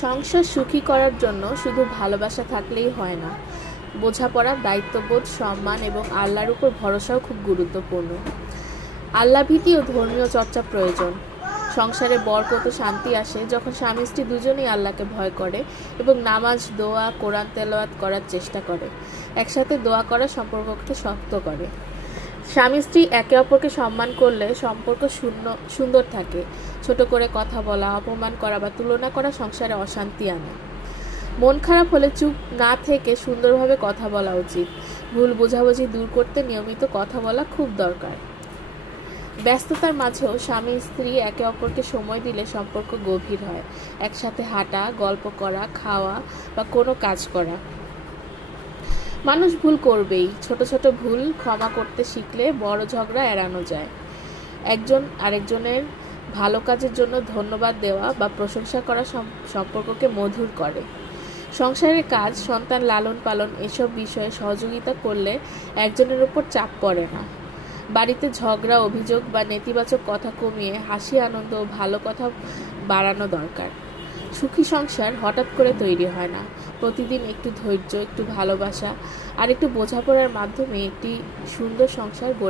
সংসার সুখী করার জন্য শুধু ভালোবাসা থাকলেই হয় না, বোঝাপড়া, দায়িত্ববোধ, সম্মান এবং আল্লাহর উপর ভরসাও খুব গুরুত্বপূর্ণ। আল্লাহভীতি ও ধর্মীয় চর্চা প্রয়োজন। সংসারে বরকত ও শান্তি আসে যখন স্বামী স্ত্রী দুজনেই আল্লাহকে ভয় করে এবং নামাজ, দোয়া, কোরআন তেলাওয়াত করার চেষ্টা করে। একসাথে দোয়া করা সম্পর্ককে শক্ত করে। স্বামী স্ত্রী একে অপরকে সম্মান করলে সম্পর্ক সুন্দর থাকে। ছোট করে কথা বলা, অপমান করা বা তুলনা করা সংসারে অশান্তি আনে। মন খারাপ হলে চুপ না থেকে সুন্দরভাবে কথা বলা উচিত। ভুল বোঝাবুঝি দূর করতে নিয়মিত কথা বলা খুব দরকার। ব্যস্ততার মাঝেও স্বামী স্ত্রী একে অপরকে সময় দিলে সম্পর্ক গভীর হয়। একসাথে হাঁটা, গল্প করা, খাওয়া বা কোনো কাজ করা। মানুষ ভুল করবেই। ছোট ছোট ভুল ক্ষমা করতে শিখলে বড় ঝগড়া এড়ানো যায়। একজন আরেকজনের ভালো কাজের জন্য ধন্যবাদ দেওয়া বা প্রশংসা করা সম্পর্ককে মধুর করে। সংসারের কাজ, সন্তান লালন পালন এসব বিষয়ে সহযোগিতা করলে একজনের উপর চাপ পড়ে না। বাড়িতে ঝগড়া, অভিযোগ বা নেতিবাচক কথা কমিয়ে হাসি, আনন্দ ও ভালো কথা বাড়ানো দরকার। সুখী সংসার হঠাৎ করে তৈরি হয় না। প্রতিদিন একটু ধৈর্য, একটু ভালোবাসা আর একটু বোঝাপড়ার মাধ্যমে একটি সুন্দর সংসার গড়ে